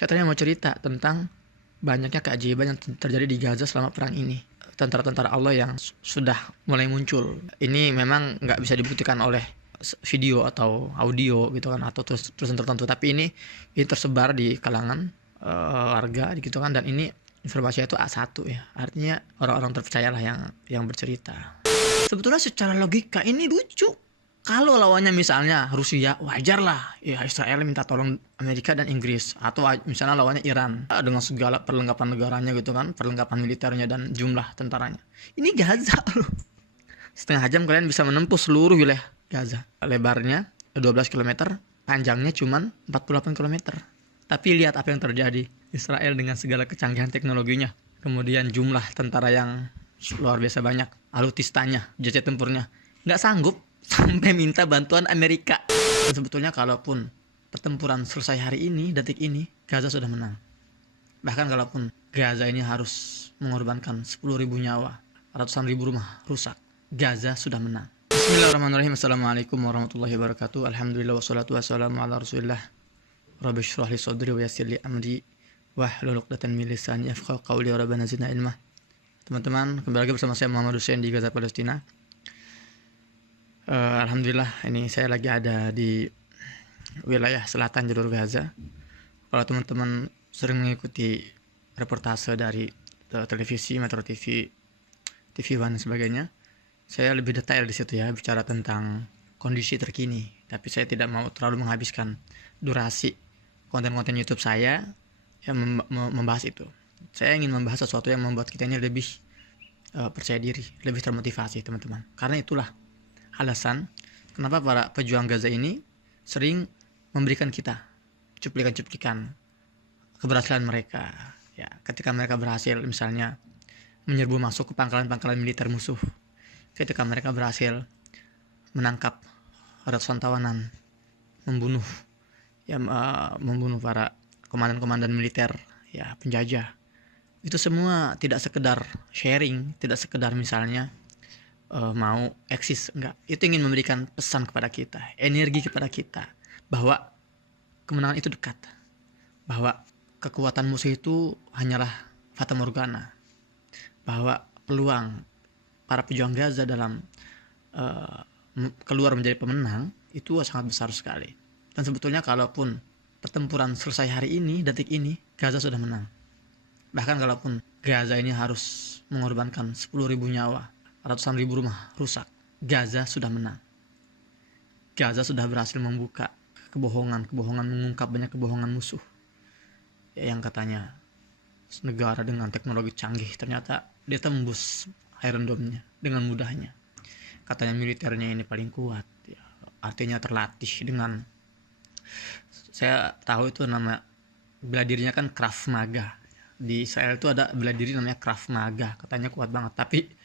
Saya tadi mau cerita tentang banyaknya keajaiban yang terjadi di Gaza selama perang ini. Tentara-tentara Allah yang sudah mulai muncul. Ini memang nggak bisa dibuktikan oleh video atau audio gitu kan, atau tulisan tertentu. Tapi ini tersebar di kalangan warga gitu kan, dan ini informasinya itu A1 ya. Artinya orang-orang terpercayalah yang bercerita. Sebetulnya secara logika ini lucu. Kalau lawannya misalnya Rusia, wajar lah ya Israel minta tolong Amerika dan Inggris. Atau misalnya lawannya Iran dengan segala perlengkapan negaranya gitu kan, perlengkapan militernya dan jumlah tentaranya. Ini Gaza loh. Setengah jam kalian bisa menempuh seluruh wilayah Gaza. Lebarnya 12 km, panjangnya cuman 48 km. Tapi lihat apa yang terjadi. Israel dengan segala kecanggihan teknologinya, kemudian jumlah tentara yang luar biasa banyak, alutistanya, jet tempurnya, nggak sanggup sampai minta bantuan Amerika. Dan sebetulnya kalaupun pertempuran selesai hari ini, detik ini, Gaza sudah menang. Bahkan kalaupun Gaza ini harus mengorbankan 10.000 nyawa, ratusan ribu rumah rusak, Gaza sudah menang. Bismillahirrahmanirrahim. Assalamualaikum warahmatullahi wabarakatuh. Alhamdulillah wassalatu wassalamu ala rasulillah. Rabbi shrah li sadri wa yassir li amri wahlul 'uqdatam min lisani yafqahu qawli. Rabbana zidna ilma. Teman-teman, kembali lagi bersama saya Muhammad Hussein di Gaza, Palestina. Alhamdulillah, ini saya lagi ada di wilayah selatan jalur Gaza. Kalau teman-teman sering mengikuti reportase dari televisi, Metro TV, TV One dan sebagainya, saya lebih detail di situ ya, bicara tentang kondisi terkini. Tapi saya tidak mau terlalu menghabiskan durasi konten-konten YouTube saya yang membahas itu. Saya ingin membahas sesuatu yang membuat kita ini lebih percaya diri, lebih termotivasi, teman-teman. Karena itulah alasan kenapa para pejuang Gaza ini sering memberikan kita cuplikan-cuplikan keberhasilan mereka. Ya, ketika mereka berhasil misalnya menyerbu masuk ke pangkalan-pangkalan militer musuh, ketika mereka berhasil menangkap ratusan tawanan, membunuh para komandan-komandan militer, ya, penjajah. Itu semua tidak sekedar sharing, tidak sekedar misalnya mau eksis, enggak. Itu ingin memberikan pesan kepada kita, energi kepada kita, bahwa kemenangan itu dekat, bahwa kekuatan musuh itu hanyalah fata morgana, bahwa peluang para pejuang Gaza dalam keluar menjadi pemenang itu sangat besar sekali. Dan sebetulnya kalaupun pertempuran selesai hari ini, detik ini, Gaza sudah menang. Bahkan kalaupun Gaza ini harus mengorbankan 10.000 nyawa, ratusan ribu rumah rusak, Gaza sudah menang. Gaza sudah berhasil membuka kebohongan, mengungkap banyak kebohongan musuh. Ya, yang katanya negara dengan teknologi canggih, ternyata dia tembus Iron Dome-nya dengan mudahnya. Katanya militernya ini paling kuat, ya, artinya terlatih dengan, saya tahu itu nama bela dirinya kan Krav Maga. Di Israel itu ada bela diri namanya Krav Maga, katanya kuat banget. Tapi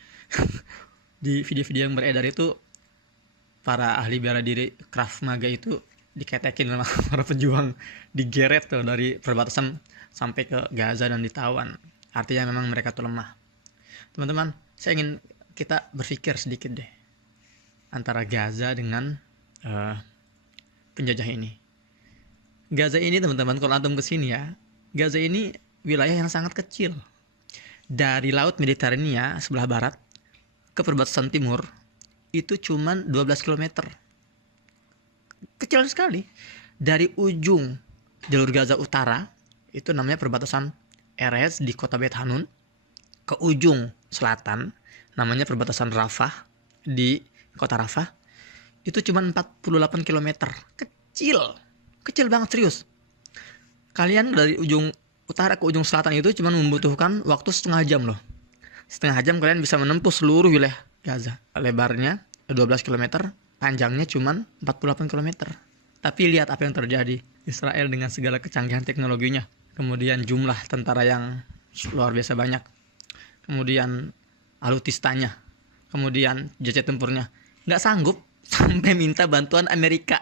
di video-video yang beredar itu para ahli bela diri Krav Maga itu diketekin sama para pejuang, digeret tuh dari perbatasan sampai ke Gaza dan ditawan. Artinya memang mereka tuh lemah. Teman-teman, saya ingin kita berpikir sedikit deh antara Gaza dengan penjajah ini. Gaza ini, teman-teman, kalau antum kesini ya, Gaza ini wilayah yang sangat kecil. Dari laut Mediterania sebelah barat ke perbatasan timur itu cuman 12 km. Kecil sekali. Dari ujung jalur Gaza utara, itu namanya perbatasan Erez di kota Beit Hanun, ke ujung selatan namanya perbatasan Rafah di kota Rafah, itu cuma 48 km. Kecil banget, serius. Kalian dari ujung utara ke ujung selatan itu cuma membutuhkan waktu setengah jam loh. Setengah jam kalian bisa menempuh seluruh wilayah Gaza. Lebarnya 12 km, panjangnya cuma 48 km. Tapi lihat apa yang terjadi. Israel dengan segala kecanggihan teknologinya, kemudian jumlah tentara yang luar biasa banyak, kemudian alutistanya, kemudian jet tempurnya, nggak sanggup sampai minta bantuan Amerika.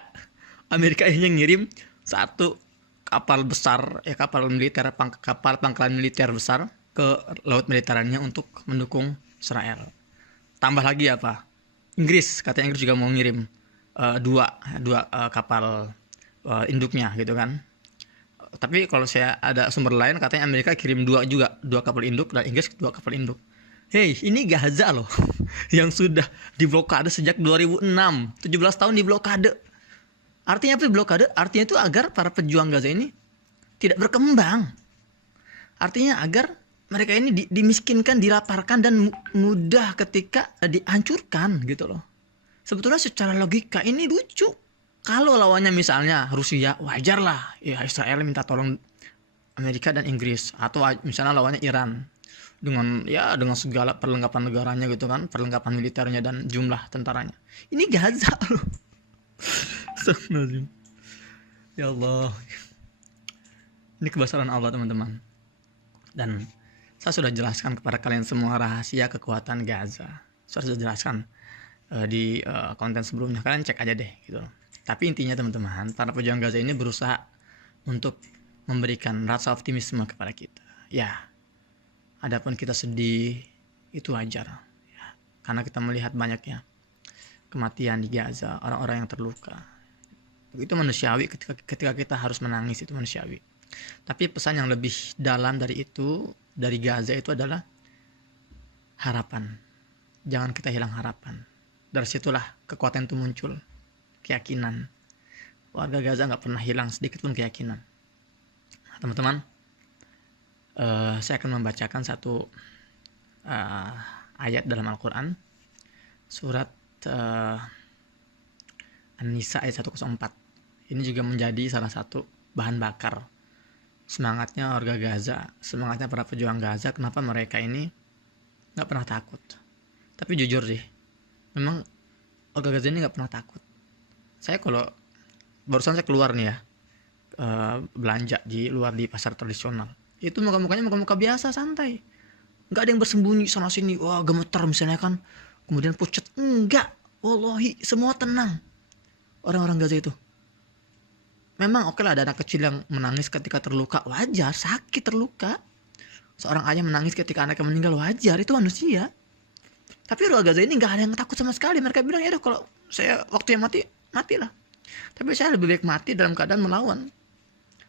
Amerika ini ngirim satu kapal besar, ya, kapal militer, kapal pangkalan militer besar ke laut Mediterania untuk mendukung Israel. Tambah lagi apa? Katanya Inggris juga mau ngirim dua kapal induknya gitu kan. Tapi kalau saya ada sumber lain katanya Amerika kirim dua kapal induk dan Inggris dua kapal induk. Hei, ini Gaza loh yang sudah diblokade sejak 2006, 17 tahun diblokade. Artinya apa blokade? Artinya itu agar para pejuang Gaza ini tidak berkembang. Artinya agar mereka ini dimiskinkan, dilaparkan dan mudah ketika dihancurkan gitu loh. Sebetulnya secara logika ini lucu. Kalau lawannya misalnya Rusia, wajar lah ya Israel minta tolong Amerika dan Inggris, atau misalnya lawannya Iran dengan segala perlengkapan negaranya gitu kan, perlengkapan militernya dan jumlah tentaranya. Ini Gaza loh. Ya Allah, ini kebesaran Allah teman-teman. Dan saya sudah jelaskan kepada kalian semua rahasia kekuatan Gaza. Saya sudah jelaskan di konten sebelumnya, kalian cek aja deh gitu. Tapi intinya teman-teman, para pejuang Gaza ini berusaha untuk memberikan rasa optimisme kepada kita. Ya, adapun kita sedih itu wajar ya, karena kita melihat banyaknya kematian di Gaza, orang-orang yang terluka. Itu manusiawi, ketika kita harus menangis itu manusiawi. Tapi pesan yang lebih dalam dari itu, dari Gaza itu adalah harapan. Jangan kita hilang harapan. Dari situlah kekuatan itu muncul, keyakinan. Warga Gaza nggak pernah hilang sedikit pun keyakinan. Nah, teman-teman, saya akan membacakan satu ayat dalam Al-Quran, surat An-Nisa ayat 104. Ini juga menjadi salah satu bahan bakar semangatnya warga Gaza, semangatnya para pejuang Gaza. Kenapa mereka ini nggak pernah takut? Tapi jujur sih, memang warga Gaza ini nggak pernah takut. Saya kalau barusan saya keluar nih ya, belanja di luar di pasar tradisional, itu muka-mukanya muka-muka biasa, santai, nggak ada yang bersembunyi sana sini, wah gemetar misalnya kan, kemudian pucet, enggak, wallahi semua tenang. Orang-orang Gaza itu memang oke lah, ada anak kecil yang menangis ketika terluka, wajar, sakit terluka. Seorang ayah menangis ketika anaknya meninggal, wajar, itu manusia. Tapi warga Gaza ini nggak ada yang takut sama sekali. Mereka bilang ya udah, kalau saya waktunya mati, matilah. Tapi saya lebih baik mati dalam keadaan melawan,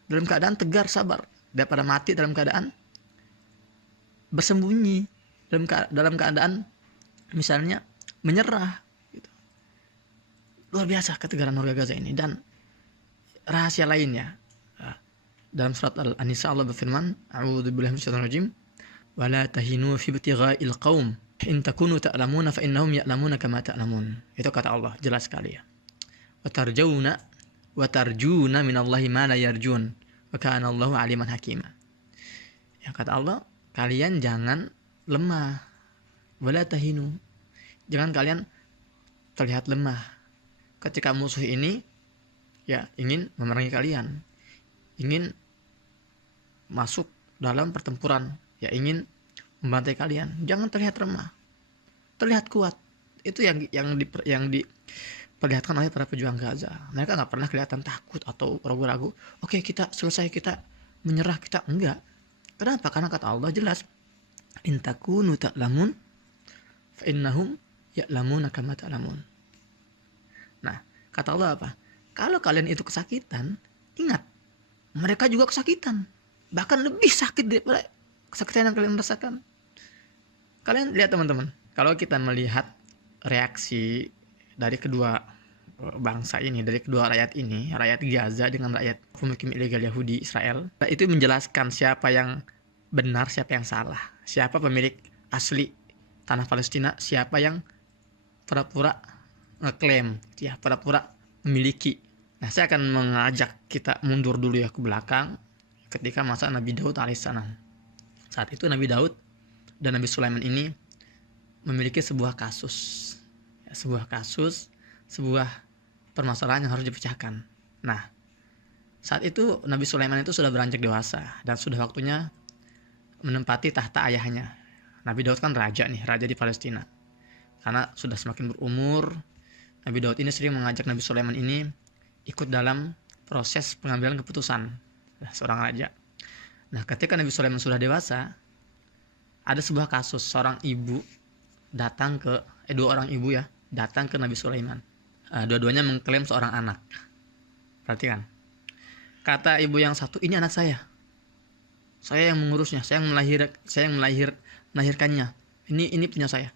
dalam keadaan tegar, sabar, daripada mati dalam keadaan bersembunyi, dalam keadaan misalnya menyerah gitu. Luar biasa ketegaran warga Gaza ini. Dan rahasia lainnya, dalam surat An-Nisa Allah berfirman, a'udzubillahi minasyaitonir rajim, wa la tahinu fi ibtigha'il qaum in takunu ta'lamuna fa innahum ya'lamuna kama ta'lamun. Itu kata Allah jelas sekali ya. Wa tarjuna minallahi ma la yarjun wa kana Allahu aliman hakima. Ya, kata Allah, kalian jangan lemah, wala tahinu, jangan kalian terlihat lemah ketika musuh ini ya ingin memerangi kalian, ingin masuk dalam pertempuran, ya ingin membantai kalian. Jangan terlihat lemah, terlihat kuat. Itu yang diperlihatkan oleh para pejuang Gaza. Mereka nggak pernah kelihatan takut atau ragu-ragu. Oke, kita selesai, kita menyerah, kita enggak. Kenapa? Karena kata Allah jelas, in takunu ta'lamun fa innahum ya'lamuna kama ta'lamun. Nah, kata Allah apa? Kalau kalian itu kesakitan, ingat, mereka juga kesakitan. Bahkan lebih sakit daripada kesakitan yang kalian rasakan. Kalian lihat teman-teman, kalau kita melihat reaksi dari kedua bangsa ini, dari kedua rakyat ini, rakyat Gaza dengan rakyat pemukim ilegal Yahudi Israel, itu menjelaskan siapa yang benar, siapa yang salah, siapa pemilik asli tanah Palestina, siapa yang pura-pura ngeklaim, ya pura-pura memiliki. Nah, saya akan mengajak kita mundur dulu ya ke belakang, ketika masa Nabi Daud alaihissalam. Saat itu Nabi Daud dan Nabi Sulaiman ini memiliki sebuah kasus, ya, sebuah permasalahan yang harus dipecahkan. Nah, saat itu Nabi Sulaiman itu sudah beranjak dewasa dan sudah waktunya menempati tahta ayahnya. Nabi Daud kan raja nih, raja di Palestina. Karena sudah semakin berumur, Nabi Daud ini sering mengajak Nabi Sulaiman ini ikut dalam proses pengambilan keputusan seorang raja. Nah, ketika Nabi Sulaiman sudah dewasa, ada sebuah kasus seorang ibu datang ke dua orang ibu ya, datang ke Nabi Sulaiman. Dua-duanya mengklaim seorang anak. Perhatikan. Kata ibu yang satu, ini anak saya yang mengurusnya, saya yang melahirkannya, ini punya saya.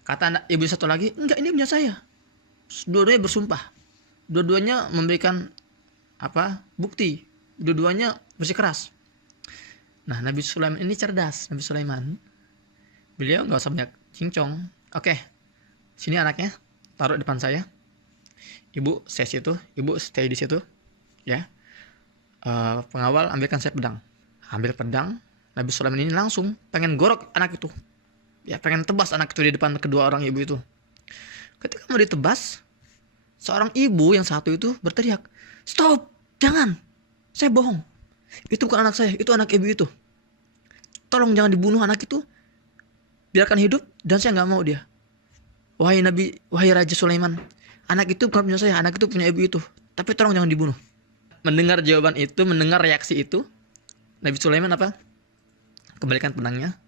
Kata anak ibu satu lagi, enggak, ini punya saya. Dua-duanya bersumpah, dua-duanya memberikan bukti, dua-duanya bersikeras. Nah, Nabi Sulaiman ini cerdas. Nabi Sulaiman, beliau nggak usah banyak cincong. Oke, sini anaknya, taruh depan saya. Ibu stay di situ, ya. Pengawal, ambilkan saya pedang. Ambil pedang. Nabi Sulaiman ini langsung pengen gorok anak itu, ya, pengen tebas anak itu di depan kedua orang ibu itu. Ketika mau ditebas, seorang ibu yang satu itu berteriak, "Stop, jangan, saya bohong. Itu bukan anak saya, itu anak ibu itu. Tolong jangan dibunuh anak itu, biarkan hidup, dan saya nggak mau dia. Wahai Raja Sulaiman, anak itu bukan punya saya, anak itu punya ibu itu. Tapi tolong jangan dibunuh." Mendengar jawaban itu, mendengar reaksi itu, Nabi Sulaiman kembalikan pedangnya.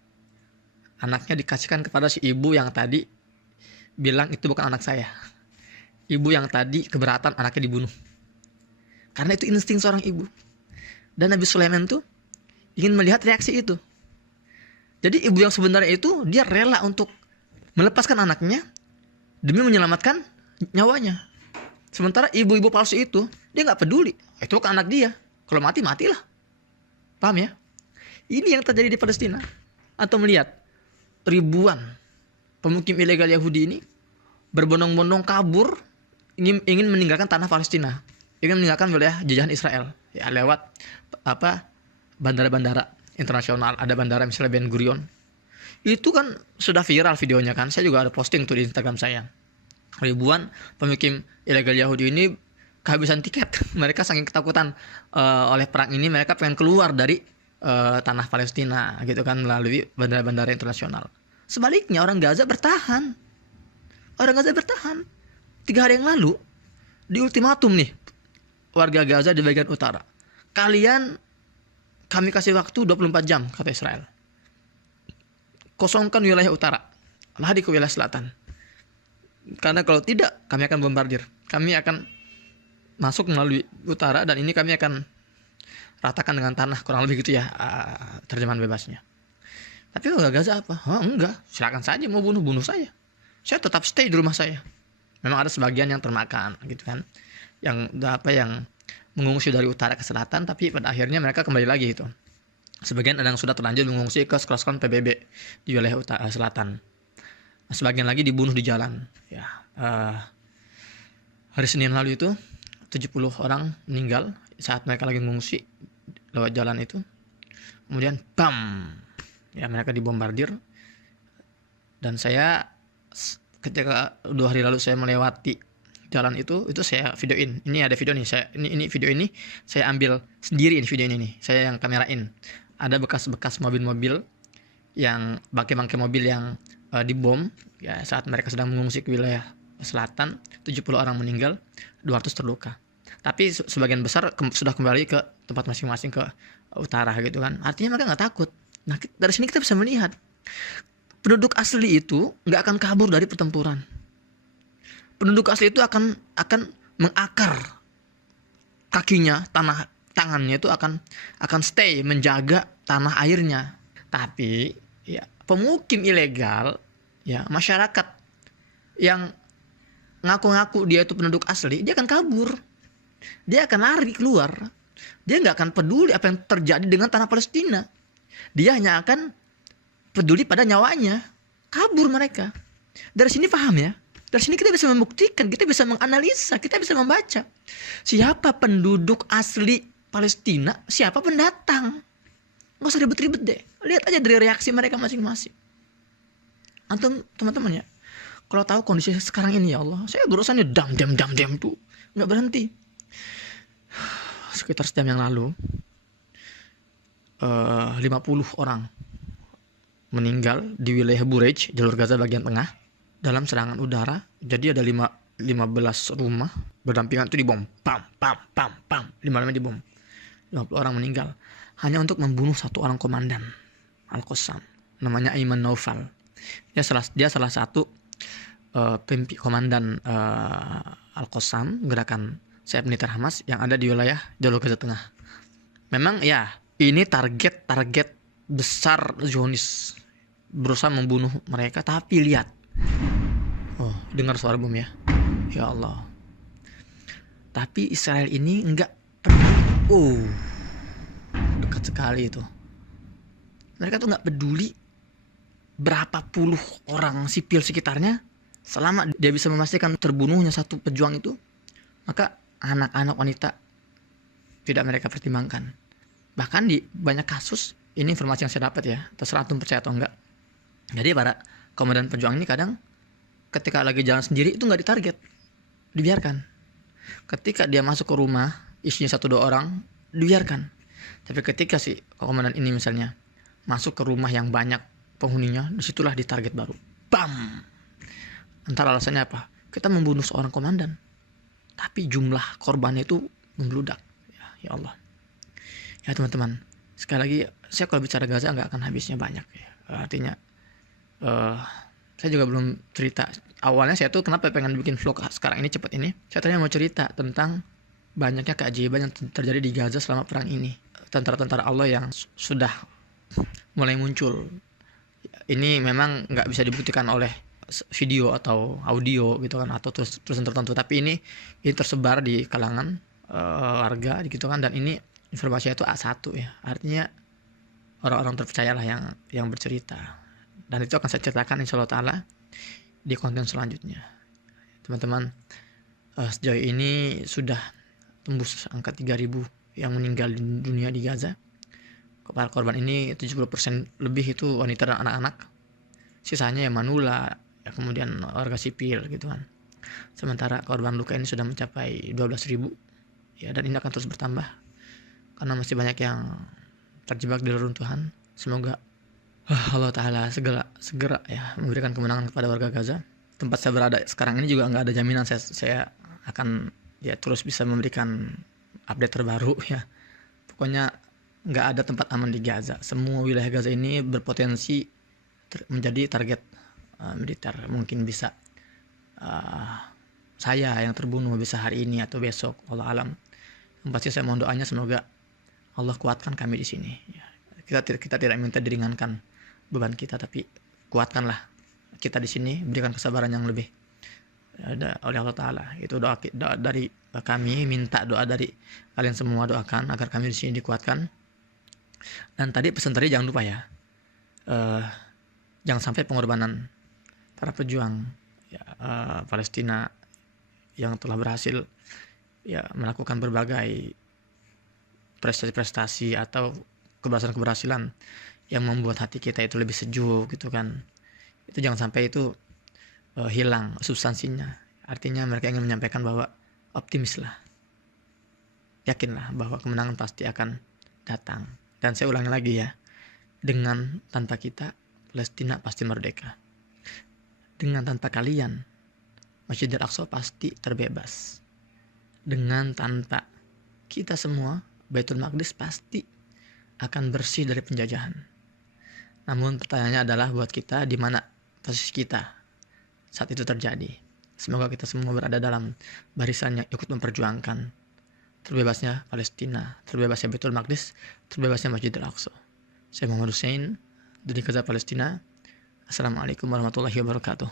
Anaknya dikasihkan kepada si ibu yang tadi bilang itu bukan anak saya. Ibu yang tadi keberatan anaknya dibunuh. Karena itu insting seorang ibu. Dan Nabi Sulaiman tuh ingin melihat reaksi itu. Jadi ibu yang sebenarnya itu, dia rela untuk melepaskan anaknya demi menyelamatkan nyawanya. Sementara ibu-ibu palsu itu, dia nggak peduli. Itu kan anak dia. Kalau mati, matilah. Paham ya? Ini yang terjadi di Palestina. Atau melihat ribuan pemukim ilegal Yahudi ini berbondong-bondong kabur, ingin meninggalkan tanah Palestina, ingin meninggalkan wilayah jajahan Israel, ya, lewat bandara-bandara internasional. Ada bandara misalnya Ben Gurion. Itu kan sudah viral videonya kan. Saya juga ada posting tuh di Instagram saya. Ribuan pemukim ilegal Yahudi ini kehabisan tiket. Mereka saking ketakutan oleh perang ini, mereka pengen keluar dari tanah Palestina gitu kan, melalui bandara-bandara internasional. Sebaliknya orang Gaza bertahan. 3 hari yang lalu di ultimatum nih warga Gaza di bagian utara. Kami kasih waktu 24 jam, kata Israel. Kosongkan wilayah utara, lari ke wilayah selatan. Karena kalau tidak, kami akan bombardir. Kami akan masuk melalui utara, dan ini kami akan ratakan dengan tanah, kurang lebih gitu ya, terjemahan bebasnya. Tapi kalau Gaza apa? Enggak, silakan saja mau bunuh saya. Saya tetap stay di rumah saya. Memang ada sebagian yang termakan gitu kan, yang mengungsi dari utara ke selatan, tapi pada akhirnya mereka kembali lagi itu. Sebagian ada yang sudah terlanjur mengungsi ke Skroskon PBB di wilayah utara selatan. Sebagian lagi dibunuh di jalan. Ya, hari Senin lalu itu 70 orang meninggal saat mereka lagi mengungsi lewat jalan itu. Kemudian bam, ya, mereka dibombardir. Dan saya ketika 2 hari lalu saya melewati jalan itu saya videoin. Ini ada video nih, ini video ini saya ambil sendiri, ini video ini nih, saya yang kamerain. Ada bekas-bekas mobil-mobil yang bangke-bangke mobil yang dibom, ya, saat mereka sedang mengungsi ke wilayah selatan. 70 orang meninggal, 200 terluka. Tapi sebagian besar sudah kembali ke tempat masing-masing, ke utara gitu kan. Artinya mereka nggak takut. Nah, dari sini kita bisa melihat penduduk asli itu nggak akan kabur dari pertempuran. Penduduk asli itu akan mengakar kakinya, tangannya itu akan stay menjaga tanah airnya. Tapi ya, pemukim ilegal, ya, masyarakat yang ngaku-ngaku dia itu penduduk asli, dia akan kabur. Dia akan lari keluar. Dia nggak akan peduli apa yang terjadi dengan tanah Palestina. Dia hanya akan peduli pada nyawanya. Kabur mereka. Dari sini paham ya? Dari sini kita bisa membuktikan, kita bisa menganalisa, kita bisa membaca siapa penduduk asli Palestina, siapa pendatang. Nggak usah ribet-ribet deh. Lihat aja dari reaksi mereka masing-masing. Antum teman-teman ya, kalau tahu kondisi sekarang ini, ya Allah, saya berurusannya dam tuh nggak berhenti. Sekitar sejam yang lalu 50 orang meninggal di wilayah Burej, jalur Gaza bagian tengah, dalam serangan udara. Jadi ada 15 rumah berdampingan itu dibom. Pam. 5 dibom. 50 orang meninggal hanya untuk membunuh 1 orang komandan Al-Qassam, namanya Aiman Naufal. Dia salah satu komandan Al-Qassam, gerakan sayap militer Hamas yang ada di wilayah Jalur Gaza Tengah. Memang ya, ini target besar Zionis berusaha membunuh mereka, tapi lihat. Oh, dengar suara bom ya. Ya Allah. Tapi Israel ini enggak peduli. Oh, dekat sekali itu. Mereka tuh enggak peduli berapa puluh orang sipil sekitarnya, selama dia bisa memastikan terbunuhnya satu pejuang itu, maka anak-anak wanita tidak mereka pertimbangkan. Bahkan di banyak kasus, ini informasi yang saya dapat ya, terserah antum percaya atau enggak. Jadi para komandan pejuang ini kadang ketika lagi jalan sendiri itu nggak ditarget, dibiarkan. Ketika dia masuk ke rumah, isinya 1-2 orang, dibiarkan. Tapi ketika si komandan ini misalnya masuk ke rumah yang banyak penghuninya, disitulah ditarget baru. Bam! Antara alasannya apa? Kita membunuh seorang komandan, tapi jumlah korbannya itu membludak. Ya Allah. Ya teman-teman, sekali lagi saya kalau bicara Gaza nggak akan habisnya banyak ya. Artinya saya juga belum cerita. Awalnya saya tuh kenapa pengen bikin vlog sekarang ini cepat ini, saya tadinya mau cerita tentang banyaknya keajaiban yang terjadi di Gaza selama perang ini. Tentara-tentara Allah yang sudah mulai muncul. Ini memang nggak bisa dibuktikan oleh video atau audio gitu kan, atau tulisan tertentu, tapi ini tersebar di kalangan warga gitu kan, dan ini informasinya itu A1 ya, artinya orang-orang terpercayalah yang bercerita, dan itu akan saya ceritakan insyaallah taala di konten selanjutnya. Teman-teman, sejauh ini sudah tembus angka 3.000 yang meninggal di dunia di Gaza. Para korban ini 70% lebih itu wanita dan anak-anak, sisanya ya manula ya, kemudian warga sipil gitu kan. Sementara korban luka ini sudah mencapai 12.000 ya, dan ini akan terus bertambah karena masih banyak yang terjebak di reruntuhan. Semoga Allah Ta'ala segera ya memberikan kemenangan kepada warga Gaza. Tempat saya berada sekarang ini juga nggak ada jaminan saya akan ya terus bisa memberikan update terbaru ya. Pokoknya nggak ada tempat aman di Gaza. Semua wilayah Gaza ini berpotensi menjadi target militer. Mungkin bisa saya yang terbunuh bisa hari ini atau besok, Allah alam. Yang pasti saya mohon doanya semoga Allah kuatkan kami di sini. Ya. Kita tidak minta diringankan beban kita, tapi kuatkanlah kita di sini, berikan kesabaran yang lebih oleh Allah Ta'ala. Itu doa dari kami, minta doa dari kalian semua, doakan agar kami di sini dikuatkan. Dan pesan tadi jangan lupa ya, jangan sampai pengorbanan para pejuang ya, Palestina yang telah berhasil ya melakukan berbagai prestasi-prestasi atau keberhasilan yang membuat hati kita itu lebih sejuk gitu kan. Itu jangan sampai itu hilang substansinya. Artinya mereka ingin menyampaikan bahwa optimislah, yakinlah bahwa kemenangan pasti akan datang. Dan saya ulangi lagi ya, dengan tanpa kita Palestina pasti merdeka. Dengan tanpa kalian Masjidil Aqsa pasti terbebas. Dengan tanpa kita semua Baitul Maqdis pasti akan bersih dari penjajahan. Namun pertanyaannya adalah buat kita, di mana posisi kita saat itu terjadi. Semoga kita semua berada dalam barisan yang ikut memperjuangkan terbebasnya Palestina, terbebasnya Baitul Maqdis, terbebasnya Masjidil Aqsa. Saya Muhammad Hussein dari Gaza, Palestina. Assalamualaikum warahmatullahi wabarakatuh.